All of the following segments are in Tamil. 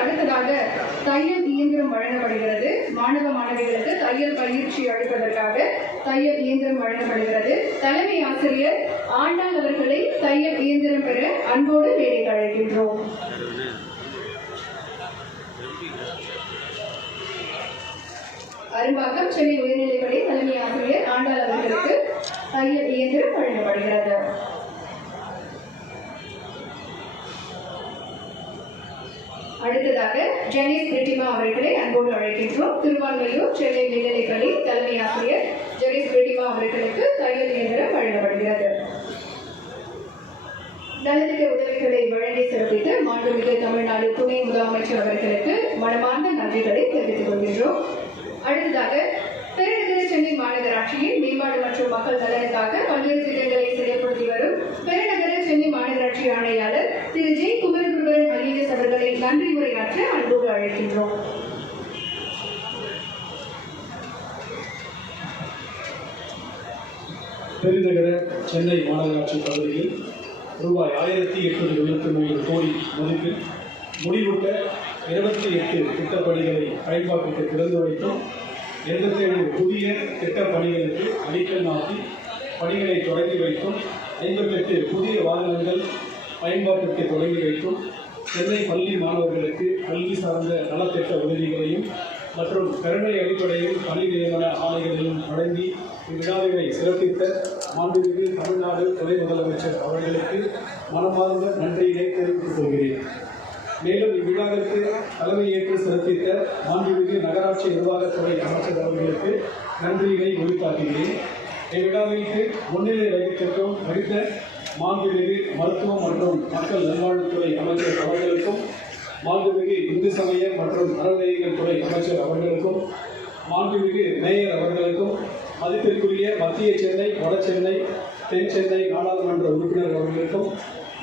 அடுத்ததாக தையல் இயந்திரம் வழங்கப்படுகிறது. மாணவ மாணவிகளுக்கு தையல் பயிற்சி அளிப்பதற்காக தையல் இயந்திரம் வழங்கப்படுகிறது. தலைமை ஆசிரியர் ஆண்டாள் அவர்களை தையல் இயந்திரம் பெற அன்போடு மேடைக்கு அழைக்கின்றோம். அரும்பாக்கம் சென்னை உயர்நிலைப்பள்ளி தலைமை ஆசிரியர் ஆண்டாள் அவர்களுக்கு தையல் இயந்திரம் வழங்கப்படுகிறது. அடுத்ததாக ஜெனீஸ் பிரிட்டிமா அவர்களை அன்போடு அழைக்கின்றோம். திருவான்மையூர் சென்னை மேல்நிலைப்பள்ளி தலைமை ஆசிரியர் ஜெனீஸ் பிரிட்டிமா அவர்களுக்கு தையல் இயந்திரம் வழங்கப்படுகிறது. நலத்திட்ட உதவிகளை வழங்கி சிறப்பித்து மாண்புமிகு தமிழ்நாடு துணை முதலமைச்சர் அவர்களுக்கு மனமார்ந்த நன்றிகளை தெரிவித்துக் கொள்கின்றோம். அடுத்ததாக பெருநகர சென்னை மாநகராட்சியின் மேம்பாடு மற்றும் மக்கள் நலனுக்காக பல்வேறு திட்டங்களை செயல்படுத்தி வரும் பெருநகர சென்னை மாநகராட்சி ஆணையாளர் திரு ஜே குமரகுருபரன் ஐஏஎஸ் அவர்களை நன்றி உரையாற்ற அன்போடு அழைக்கின்றோம். பெருநகர சென்னை மாநகராட்சி பகுதியில் ரூபாய் 1893 கோடி மதிப்பில் முடிவுட்ட 28 திட்டப்பணிகளை பயன்பாட்டுக்கு திறந்து வைத்தும் 87 புதிய திட்டப் பணிகளுக்கு அடிக்கல் நாட்டி பணிகளை தொடங்கி வைத்தும் 58 புதிய வாகனங்கள் பயன்பாட்டிற்கு தொடங்கி வைத்தும் சென்னை பள்ளி மாணவர்களுக்கு கல்வி சார்ந்த நலத்திட்ட உதவிகளையும் மற்றும் கருணை அடிப்படையில் பணி நியமன ஆணைகளையும் வழங்கி இவ்விழாவினை சிறப்பித்த மாண்புமிகு தமிழ்நாடு துணை முதலமைச்சர் அவர்களுக்கு மனமார்ந்த நன்றியினை தெரிவித்துக் கொள்கிறேன். மேலும் இவ்விழாவிற்கு தலைமையேற்று சிறப்பித்த மாண்புமிகு நகராட்சி நிர்வாகத்துறை அமைச்சர் அவர்களுக்கு நன்றியினை வெளிக்காட்டுகிறேன். இவ்விழாவிற்கு முன்னிலை வகித்த மாண்புமிகு மருத்துவம் மற்றும் மக்கள் நல்வாழ்வுத்துறை அமைச்சர் அவர்களுக்கும், மாண்புமிகு இந்து சமய மற்றும் அறநிலையங்கள் துறை அமைச்சர் அவர்களுக்கும், மாண்புமிகு மேயர் அவர்களுக்கும், மதிப்பிற்குரிய மத்திய சென்னை, வட சென்னை, தென் சென்னை நாடாளுமன்ற உறுப்பினர் அவர்களுக்கும்,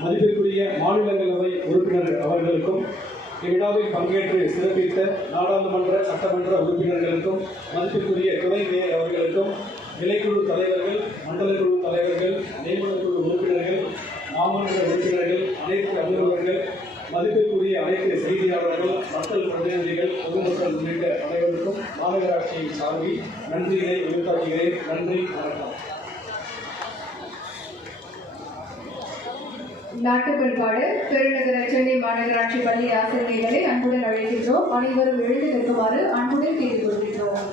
மதிப்பிற்குரிய மாநிலங்களவை உறுப்பினர் அவர்களுக்கும், இவ்விழாவில் பங்கேற்று சிறப்பித்த நாடாளுமன்ற சட்டமன்ற உறுப்பினர்களுக்கும், மதிப்பிற்குரிய துணை மேயர் அவர்களுக்கும், நிலைக்குழு தலைவர்கள், மண்டல குழு தலைவர்கள், நியமனக்குழு உறுப்பினர்கள், மாமன்ற உறுப்பினர்கள், அனைத்து அலுவலர்கள், மதிப்பிற்குரிய அனைத்து செய்தியாளர்கள், மக்கள் பிரதிநிதிகள், பொதுமக்கள் உள்ளிட்ட அனைவருக்கும் மாநகராட்சியின் சார்பில் நன்றியினை வெளிக்காட்டுகிறேன். நன்றி, வணக்கம். நாட்டுப்பண்பாடு பெருநகர சென்னை மாநகராட்சி பள்ளி ஆசிரியர்களை அன்புடன் அழைக்கின்றோம். அனைவரும் எழுந்து நிற்குமாறு அன்புடன் கேட்டுக்கொள்கின்றோம்.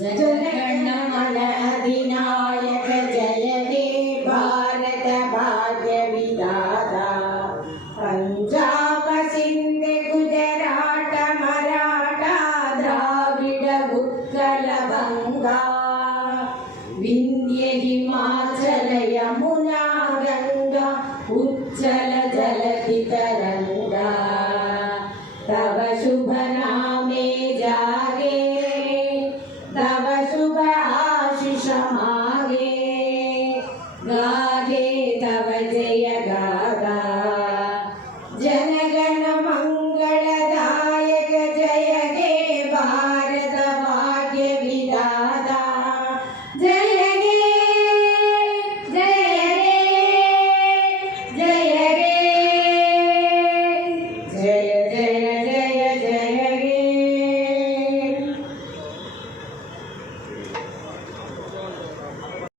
ஜனகணமன அதிநாயக ஜய ஹே பாரத பாக்ய விதாதா பஞ்சாப சிந்து குஜராட்ட மராட்டா திராவிட உத்கல வங்கா விந்திய ஹிமாச்சல யமுனா கங்கா உச்சல ஜலதி தரங்கா தவ சுப நாமே ஜாகே तव शुभ आशीष